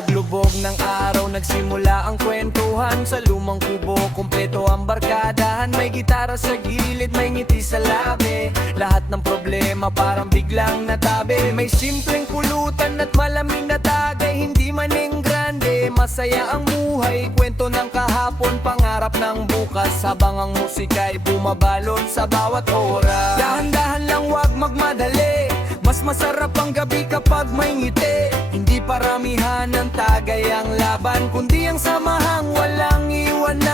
paglubog ng araw, nagsimula ang kwentuhan sa lumang kubo. Kumpleto ang barkadahan, may gitara sa gilid, may ngiti sa labi. Lahat ng problema parang biglang natabi. May simpleng pulutan at malamig na tagay, hindi man grande. Masaya ang buhay, kwento ng kahapon, pangarap ng bukas. Habang ang musika'y bumabalot sa bawat oras. Dahan-dahan lang, wag magmadali, mas masarap ang gabi kapag may ngiti. Hindi paramihan ng tagay ang laban, kundi ang samahang walang iwanan.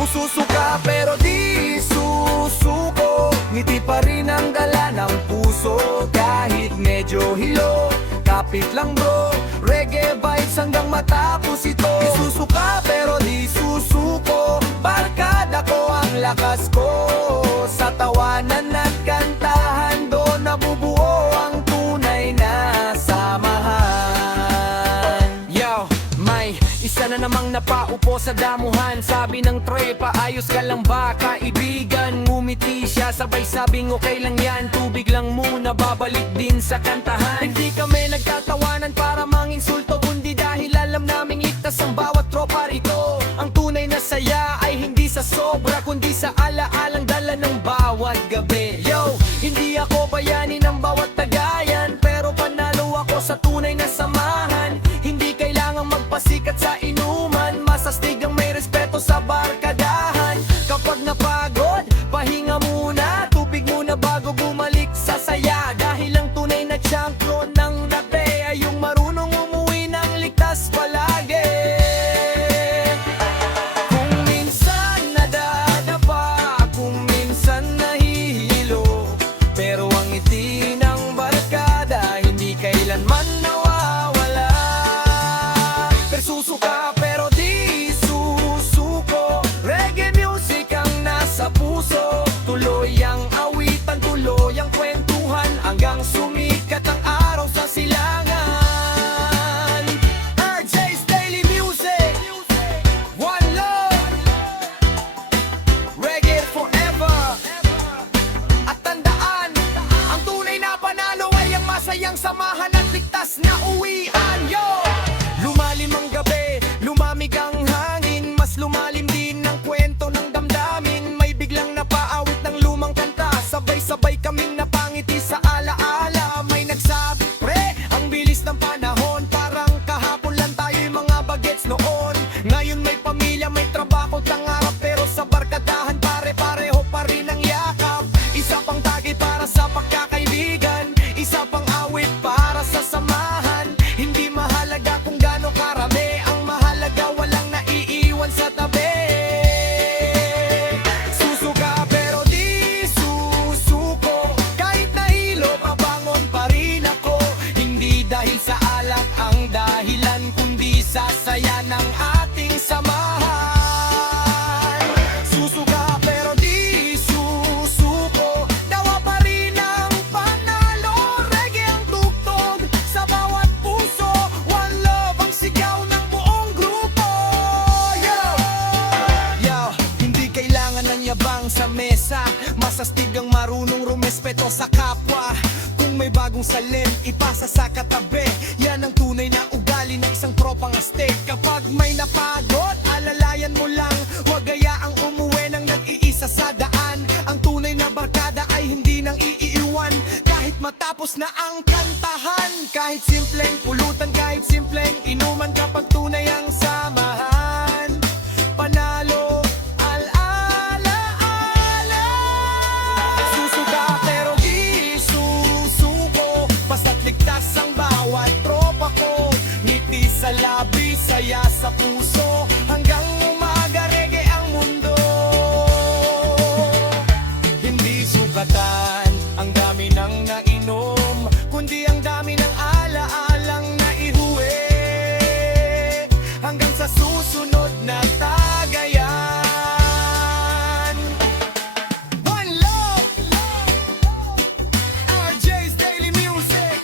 Pususuka pero di susuko, ngiti pa rin ang dala ng puso. Kahit medyo hilo, kapit lang bro, reggae vibes hanggang matapos ito. Isusuka pero di susuko, barkada ko ang lakas ko. Sa tawanan at kantahan, doon nabubuo ang tunay na samahan. Yo, may isa na namang napaupo sa damuhan. Sabi ng trepa, ayos ka lang ba kaibigan? Ngumiti siya, sabay sabing okay lang yan. Tubig lang muna, babalik din sa kantahan. Hindi kami nagtatawanan para manginsulto, kundi dahil alam naming ligtas ang bawat tropa rito. Ang tunay na saya ay hindi sa sobra, kundi sa alaalang dala ng bawat gabi. Yo, hindi ako bayani ng bawat tagayan, pero panalo ako sa tunay na samahan. Hindi kailangang magpasikat sa inuman, masastig ang may respeto sa barkadahan. Kapag napagod, pahinga muna, tubig muna bago bumalik sa saya. Dahil ang tunay na champion ng latte ay yung marunong umuwi ng ligtas palagi. Kung minsan nadadapa, kung minsan nahihilo, pero ang ngiti ng barkada hindi kailanman nawawala. Persusuka pero di susuko, reggae music ang nasa puso. Tuloy ang awitan, tuloy ang kwentuhan, hanggang sumikat ang araw sa silangan. RJ's Daily Music, one love, reggae forever. At tandaan, ang tunay na panalo ay ang masayang samahan at ligtas na uwian. Yo! Lumalim ang gabi, lumamig ang hangin, mas lumalim din ang kwento ng damdamin. May biglang napaawit ng lumang kanta, sabay-sabay kaming napangiti sa alaala. May nagsabi, pre, ang bilis ng panahon, parang kahapon lang tayo'y mga bagets noon. Ngayon may pamilya, may trabaho, tangarap, pero sa barkadahan pare-pareho pa rin ang yakap. Isa pang tagit para sa pagkakaibigan, isa pang awit para sa samahan. Hindi mahalaga kung gaano karami, ang mahalaga walang naiiwan sa tabi. Susuka pero di susuko, kahit nahilo pabangon pa rin ako. Hindi dahil sa alak ang dahilan, kundi sa saya ng ating samahan. Susuka pero di susuko, dawa pa rin ang panalo. Reggae ang tugtog sa bawat puso, one love ang sigaw ng buong grupo. Yo! Yo! Hindi kailangan ng yabang sa mesa, masastig ang marunong rumespeto sa kapwa. Kung may bagong salin, ipasa sa katabi, yan ang tunay na ugali ng isang tropang astig. Kapag may napagod, alalayan mo lang, wag gayaang umuwi nang nag-iisa sa daan. Ang tunay na barkada ay hindi nang iiwan, kahit matapos na ang kantahan. Kahit simpleng pulutan, kahit simpleng inuman, kapag tunay ang samahan, panalo al-ala-ala. Susuka pero di susuko, basta't ligtas ang bawat tropa ko. Ngiti sa labi, saya sa puso, hanggang umaga reggae ang mundo. Hindi sukatan ang dami ng nainom, kundi ang dami ng alaalang naihuwi, hanggang sa susunod na tagayan. One love, RJ's Daily Music.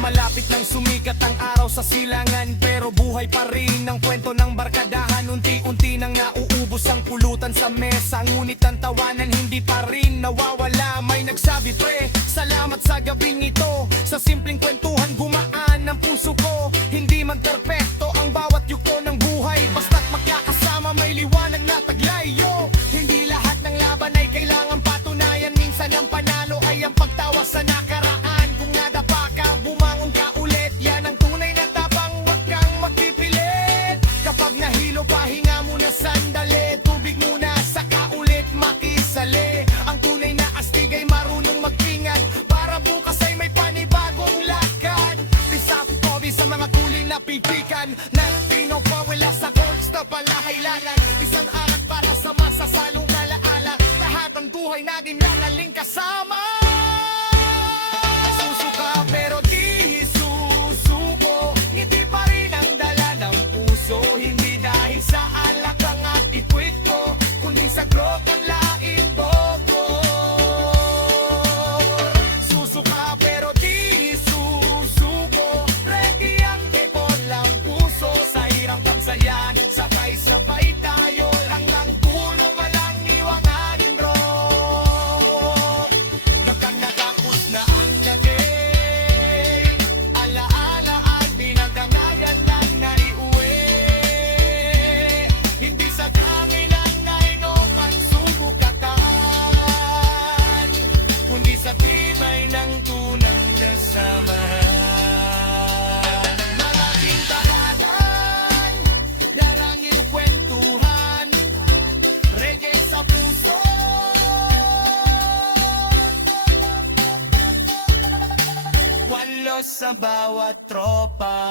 Malapit nang sumikat ang araw sa silangan pero buhay pa rin ang kwento ng barkadahan. Unti-unti nang nauubos ang pulutan sa mesa, ngunit ang tawanan hindi pa rin nawawala. May nagsabi pre, salamat sa gabing ito, sa simpleng kwentuhan gumaan ang puso ko. Hindi man perpekto ang bawat yugto ng buhay, basta't magkakasama may liwanag na taglay. Yo, hindi lahat ng laban ay kailangan patunayan, minsan ang panalo ay ang pagtawa sa nakaraan. Kung nadapa ka, bumangon ka ulit, yan ang tunay na tapang, huwag kang magpipilit. Kapag nahilo, pahinga muna sandali, tubig muna, saka ulit makisali. Ang tunay na astig ay marunong mag-ingat, para bukas ay may panibagong lakad. Isa ko Toby sa mga tuloy na pitikan, Nagtino pa wala sa courts na palahailalan. Isang arat para sa masasalong alaala, lahat ng buhay naging nangaling kasama. Susuka pero di susuko, hindi pa rin ang dala ng puso. Hindi dahil sa alakang at ikwit ko, kundi sa growth ng lain boko. Susuka pero di susuko, ready ang kekon lang puso. Sa hirang pagsayan, sabay-sabay tayo, hanggang puno walang iwang ating rock. Nakatapos na ang dating, alaala at binagdanayan lang naiuwi. Hindi sa dami lang nainom ang sugukatan, kundi sa tibay ng tunang kasamahan. Maraming tahanan, darangil kwentuhan, reggae sa puso. Walo sa bawat tropa.